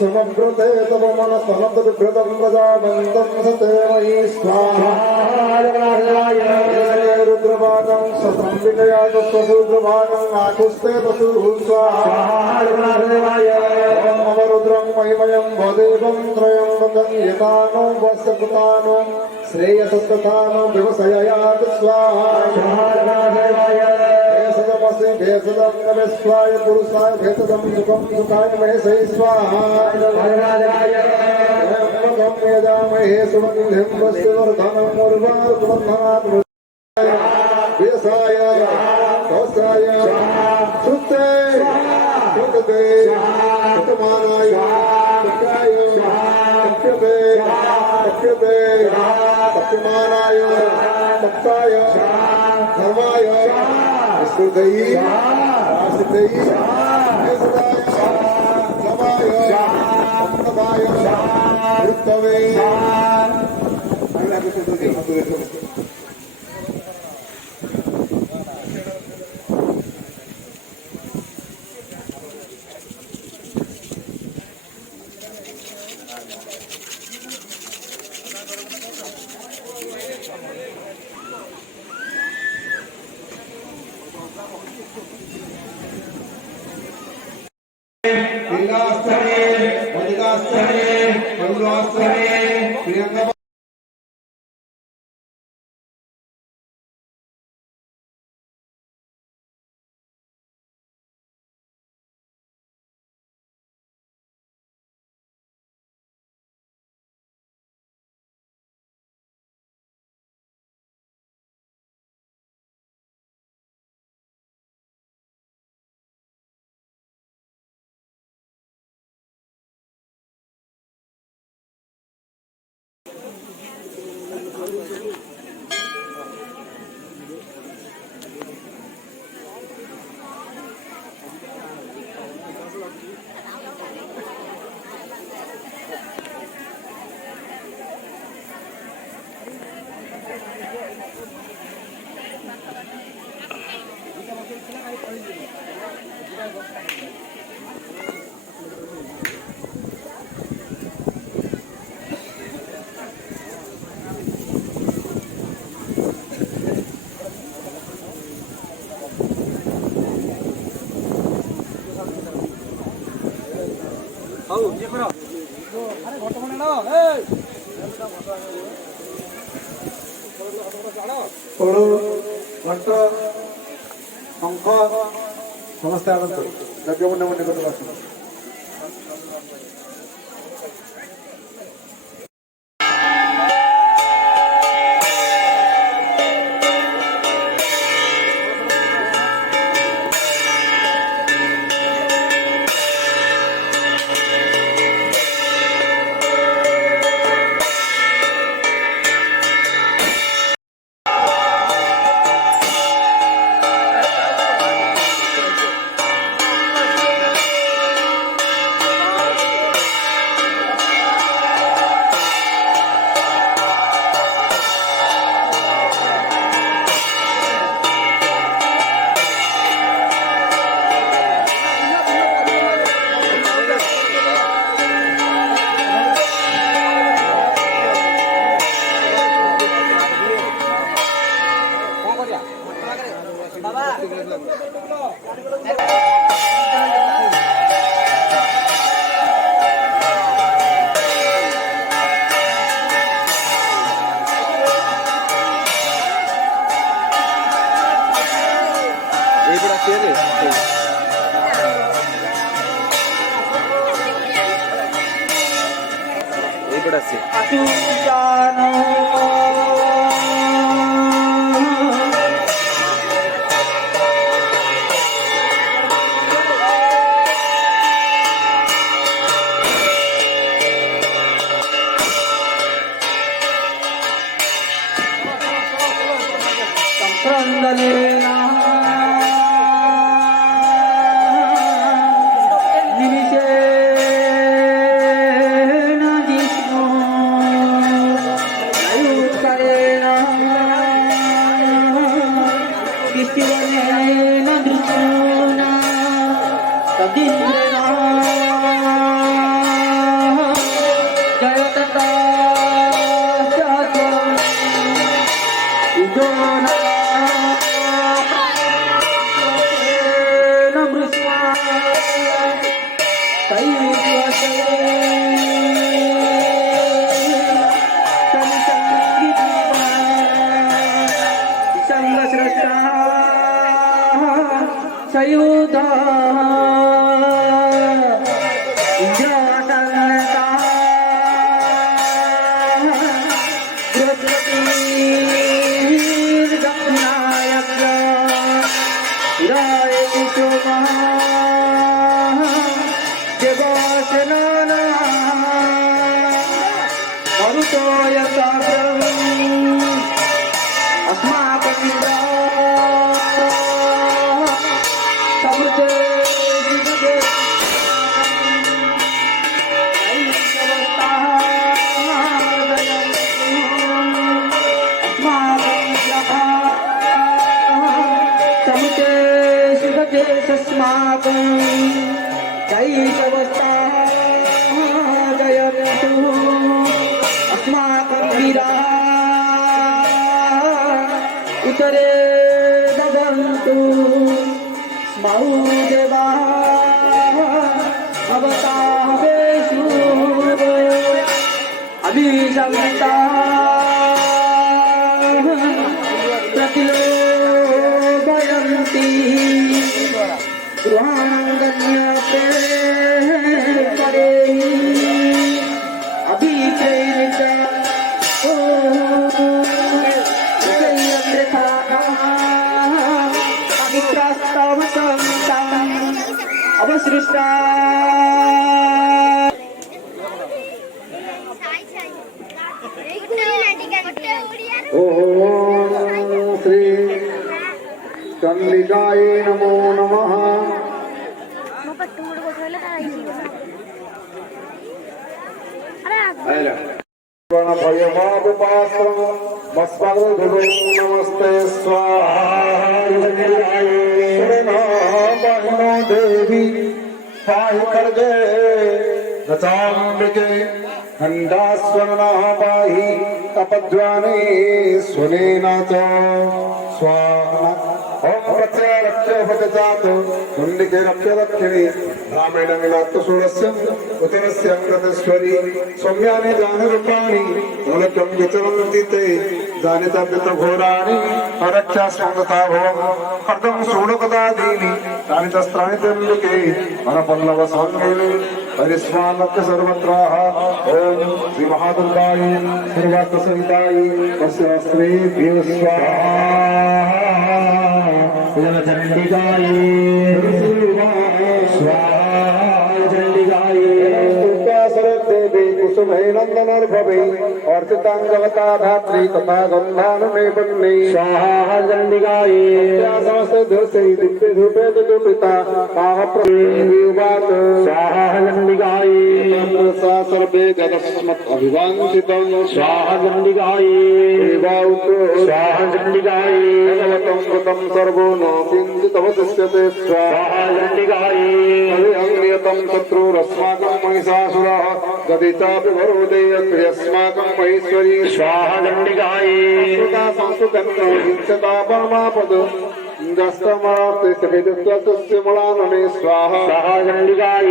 समग्रते तव मनस्तनतविभृतं गजानन्दं सते मयि स्वाहा रुद्रभागं सतं विजयादस्वशूद्रभागं आकुस्ते तसु स्वाहा अवरुद्रं महिमयं वदेवं त्रयं यतानो वस्त्रकृतानो श्रेयसस्तथानो व्यवसायात् स्वाहा भेषजमसि भेषजं नमस्वाय पुरुषाय भेषजं सुखं सुखाय महेशै स्वाहा यजामहे सुमतिं वस्तिवर्धनं मुर्वार्वर्धनात् व्यवसाय कौसाय सुते सुखते सुखमानाय सुखाय सत्यते सत्यते सत्यमानाय सत्ताय धर्माय स्तुतये आसितये सदाय समाय सत्ताय वृत्तवे लीलास्थले मदिकास्थले मंगलास्थले प्रियंका घंट शंख समस्ते आनंद यज्ञ मुंडे मुंडे करते Cristiano, सयुध जगन्नाथ गणनायक राय देवसेना मरुतो अस्माकं समृद्धे अस्माकं जैशवस्था जयन्तु अस्माकं वीराः उतरे भवन्तु स्मौ देवाः भवतावेषु अभिसंहिताः प्रतिलोभयन्ति गृहाणगण्यते परे अभिप्रेरित अवसृष्टा ओम श्री चंडिकाय नमो नमः। नमस्ते स्वाहा देवी पाहि खड्गे गताम्बिके खंडास्वरना पाहि तपद्वाने स्वनेना च स्वाहा ओम प्रत्यय रक्ष भजजात कुंडिके रक्ष रक्षिणी रामेण मिलात् सूरस्यं उतरस्य अंगतस्वरी सौम्यानि जानरूपाणि मूलकं विचरन्ति ते जानिताव्यत घोराणि रक्षा स्मृता भवं कर्दं शूलकदादीनि तानि तस्त्राणि त्र्यम्बके वनपल्लव साङ्गेनि हरिस्मानक्य सर्वत्राः ओम श्री महादुर्गाय सर्वार्थसहिताय तस्यास्त्रेभ्यो स्वाहा चंडिकाय स्वाहा चंडिकाय देवी कुसुमै नंदनर्भवे अर्चितांगवता धात्री तथा गंधानुमेपन्ने स्वाहा चंडिकाय समस्त धूसे दिव्य धूपे दुपिता पावप्रवात स्वाहा चंडिकाय सा सर्वे जगस्मत् अभिवांसितं स्वाहा चंडिकाय देवाउतो स्वाहा चंडिकाय भगवतं कृतं सर्वो न किञ्चिदवशिष्यते स्वाहा चंडिकाय नियतं शत्रुरस्माकं महिषासुरः गदितापि वरोदे अस्माकं महेश्वरी स्वाहा चंडिकाय संस्कृतं हिंसता परमापद दस्तमास्तिष्ठविद्युत्वस्य स्वाहा स्वाहा चंडिकाय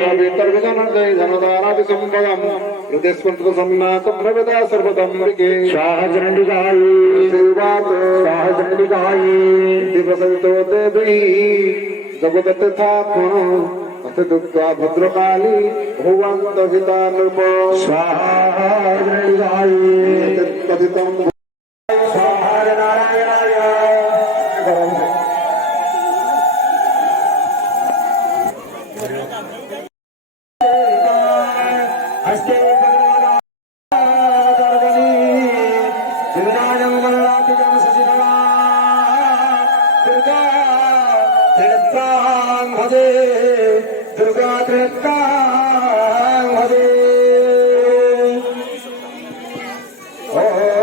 सवितर्विजनजय जनदाराभिसंभवं हृदयस्पन्दसम्नातं प्रविदा सर्वदम्बिके स्वाहा चंडिकाय सेवात् स्वाहा चंडिकाय दिवसवितो देवी जगदत्थात्मनो अतिदुक्त्वा भद्रकाली भुवन्तभिता नृप स्वाहा चंडिकाय कथितं स्वाहा नारायणाय दुर्गा Hare